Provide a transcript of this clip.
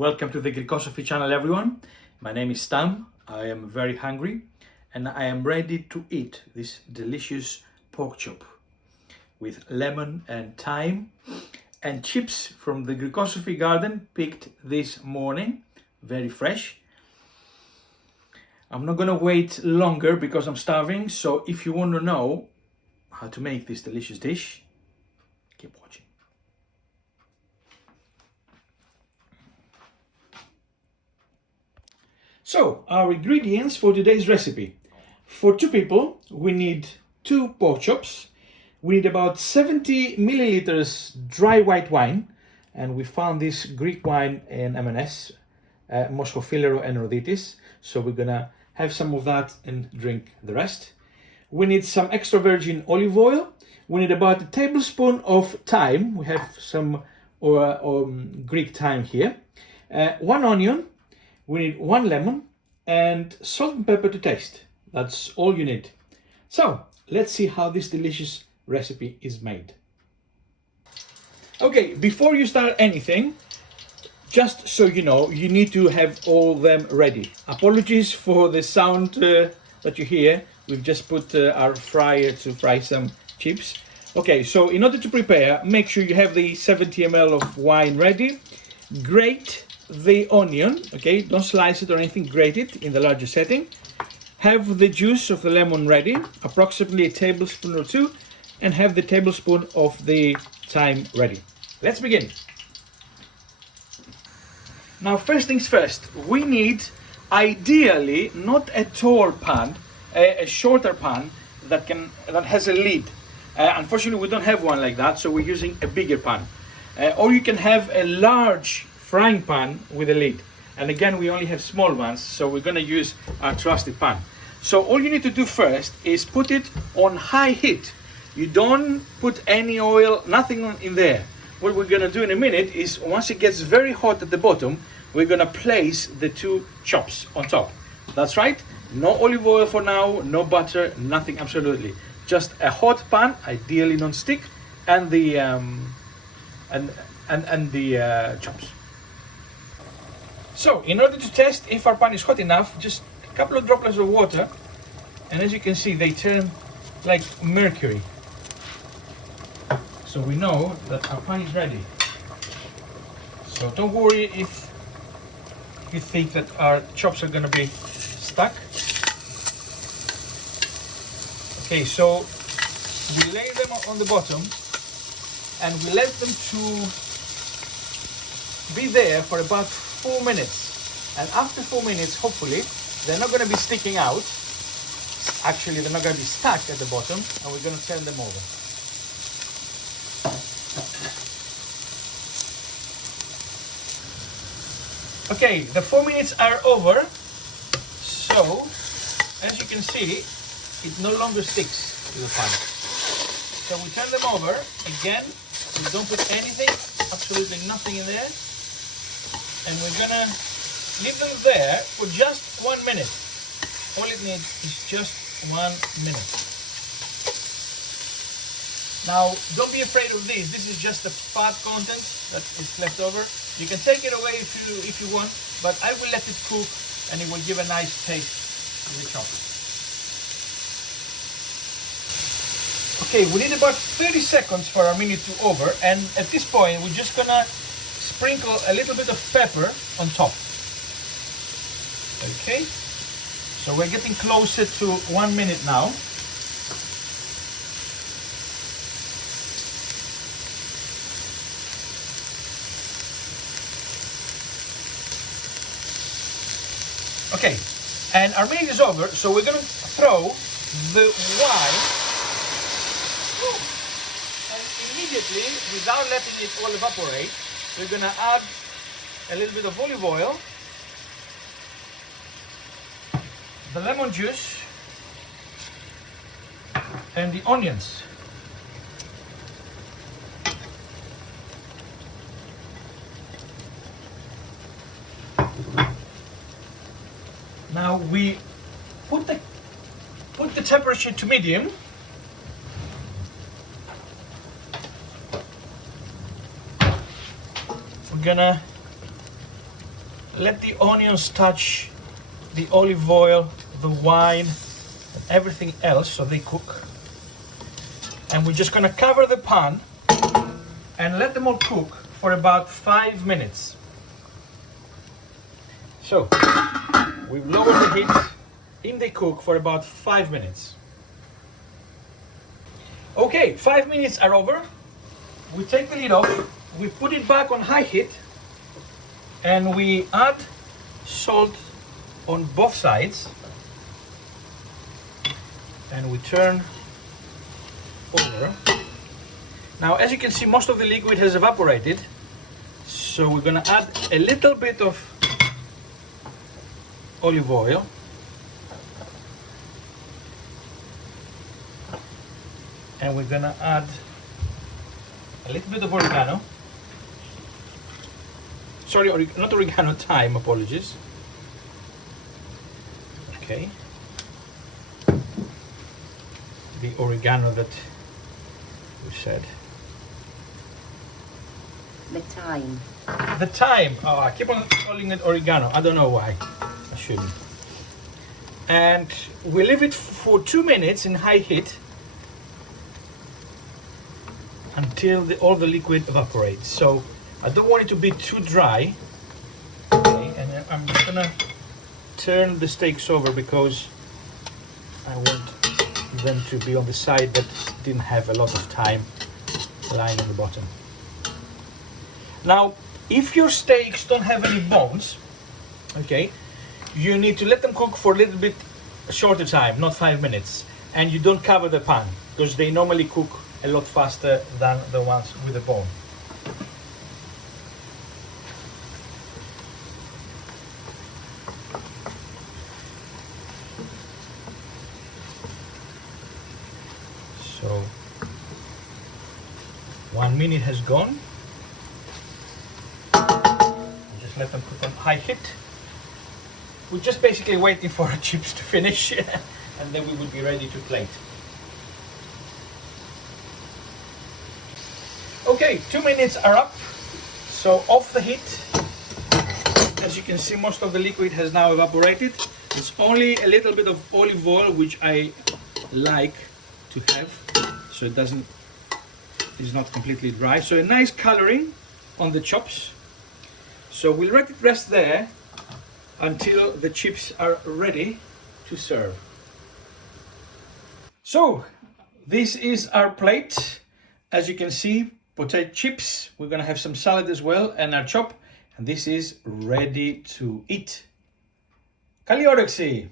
Welcome to the Greekosophy channel, everyone. My name is Thyme. I am very hungry and I am ready to eat this delicious pork chop with lemon and thyme and chips from the Greekosophy garden picked this morning, very fresh. I'm not gonna wait longer because I'm starving, so if you want to know how to make this delicious dish, keep watching. So, our ingredients for today's recipe. For 2 people, we need 2 pork chops. We need about 70 milliliters dry white wine, and we found this Greek wine in M&S, Moschofilero and Rhoditis. So we're gonna have some of that and drink the rest. We need some extra virgin olive oil. We need about a tablespoon of thyme. We have some Greek thyme here. 1 onion. We need 1 lemon and salt and pepper to taste. That's all you need. So let's see how this delicious recipe is made. Okay, before you start anything, just so you know, you need to have all them ready. Apologies for the sound that you hear. We've just put our fryer to fry some chips. Okay, so in order to prepare, make sure you have the 70 ml of wine ready. Grate the onion, okay, don't slice it or anything, grate it in the larger setting. Have the juice of the lemon ready, approximately a tablespoon or 2, and have the tablespoon of the thyme ready. Let's begin. Now, first things first, we need ideally not a tall pan, a shorter pan that has a lid. Unfortunately, we don't have one like that, so we're using a bigger pan. Or you can have a large frying pan with a lid, and again we only have small ones, so we're going to use our trusty pan. So all you need to do first is put it on high heat. You don't put any oil, nothing in there. What we're going to do in a minute is, once it gets very hot at the bottom, we're going to place the 2 chops on top. That's right, no olive oil for now, no butter, nothing, absolutely, just a hot pan, ideally non-stick, and the chops. So, in order to test if our pan is hot enough, just a couple of droplets of water, and as you can see, they turn like mercury. So we know that our pan is ready. So don't worry if you think that our chops are going to be stuck. Okay, so we lay them on the bottom, and we let them to be there for about 4 minutes, and after 4 minutes, hopefully, they're not going to be sticking out. Actually, they're not going to be stuck at the bottom, and we're going to turn them over. Okay, the 4 minutes are over, so as you can see, it no longer sticks to the pan. So we turn them over again. We don't put anything, absolutely nothing in there. And we're gonna leave them there for just 1 minute. All it needs is just 1 minute. Now, don't be afraid of this. This is just the fat content that is left over. You can take it away if you want, but I will let it cook and it will give a nice taste to the chop. Okay, we need about 30 seconds for our minute to over, and at this point we're just gonna sprinkle a little bit of pepper on top. Okay, so we're getting closer to 1 minute now. Okay, and our minute is over, so we're going to throw the wine, and immediately, without letting it all evaporate, we're going to add a little bit of olive oil, the lemon juice, and the onions. Now we put the temperature to medium. We're gonna let the onions touch the olive oil, the wine, and everything else so they cook. And we're just gonna cover the pan and let them all cook for about 5 minutes. So, we've lowered the heat, in they cook for about 5 minutes. Okay, 5 minutes are over. We take the lid off, we put it back on high heat, and we add salt on both sides. And we turn over. Now, as you can see, most of the liquid has evaporated. So we're gonna add a little bit of olive oil. And we're gonna add a little bit of oregano. Sorry, not oregano, thyme, apologies. Okay. The oregano that we said. The thyme. The thyme. Oh, I keep on calling it oregano. I don't know why. I shouldn't. And we leave it for 2 minutes in high heat until all the liquid evaporates. So I don't want it to be too dry. Okay, and I'm just gonna turn the steaks over because I want them to be on the side that didn't have a lot of thyme lying on the bottom. Now, if your steaks don't have any bones, okay, you need to let them cook for a little bit shorter time, not 5 minutes. And you don't cover the pan because they normally cook a lot faster than the ones with the bone. So 1 minute has gone. Just let them cook on high heat. We're just basically waiting for our chips to finish and then we will be ready to plate. Okay, 2 minutes are up. So off the heat. As you can see, most of the liquid has now evaporated. It's only a little bit of olive oil, which I like to have, so it's not completely dry. So a nice coloring on the chops. So we'll let it rest there until the chips are ready to serve. So this is our plate. As you can see, potato chips. We're gonna have some salad as well and our chop. And this is ready to eat. Καλή όρεξη!